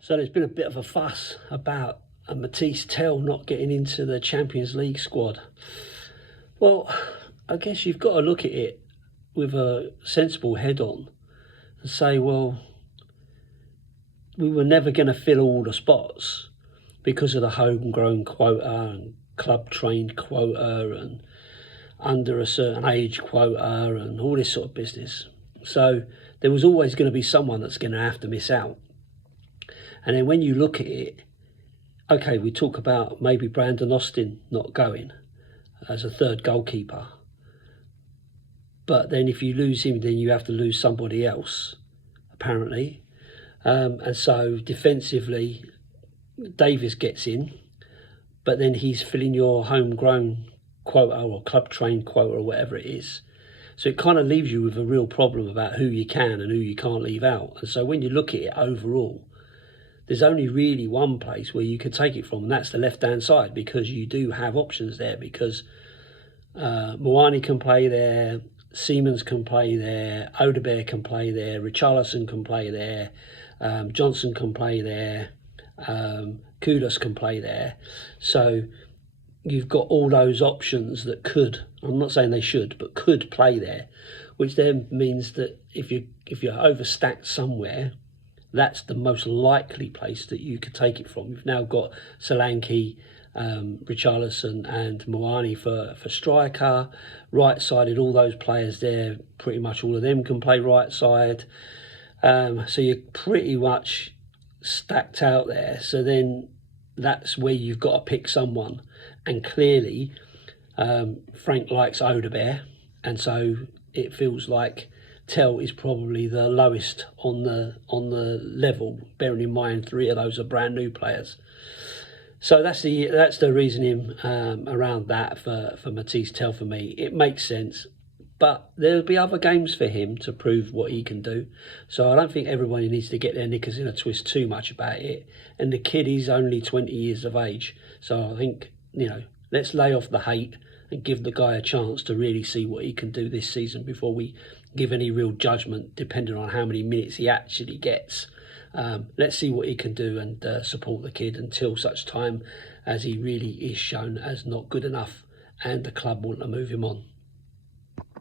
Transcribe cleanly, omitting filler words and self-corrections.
So there's been a bit of a fuss about Mathys Tel not getting into the Champions League squad. Well, I guess you've got to look at it with a sensible head on and say, well, we were never going to fill all the spots because of the homegrown quota and club trained quota and under a certain age quota and all this sort of business. So there was always going to be someone that's going to have to miss out. And then when you look at it, okay, we talk about maybe Brandon Austin not going as a third goalkeeper. But then if you lose him, then you have to lose somebody else, apparently. And so defensively, Davies gets in, but then he's filling your homegrown quota or club-trained quota or whatever it is. So it kind of leaves you with a real problem about who you can and who you can't leave out. And so when you look at it overall, there's only really one place where you could take it from, and that's the left-hand side, because you do have options there, because Moani can play there, Siemens can play there, Odebear can play there, Richarlison can play there, Johnson can play there, Kudus can play there. So you've got all those options that could, I'm not saying they should, but could play there, which then means that if you're overstacked somewhere, that's the most likely place that you could take it from. You've now got Solanke, Richarlison and Moani for striker, right-sided, all those players there, pretty much all of them can play right-side. So you're pretty much stacked out there. So then that's where you've got to pick someone. And clearly, Frank likes Odebear, and so it feels like Tel is probably the lowest on the level, bearing in mind 3 of those are brand new players. So that's the reasoning around that for Mathys Tel for me. It makes sense, but there'll be other games for him to prove what he can do. So I don't think everybody needs to get their knickers in a twist too much about it. And the kid is only 20 years of age, so I think, let's lay off the hate and give the guy a chance to really see what he can do this season before we give any real judgment, depending on how many minutes he actually gets. Let's see what he can do and support the kid until such time as he really is shown as not good enough and the club want to move him on.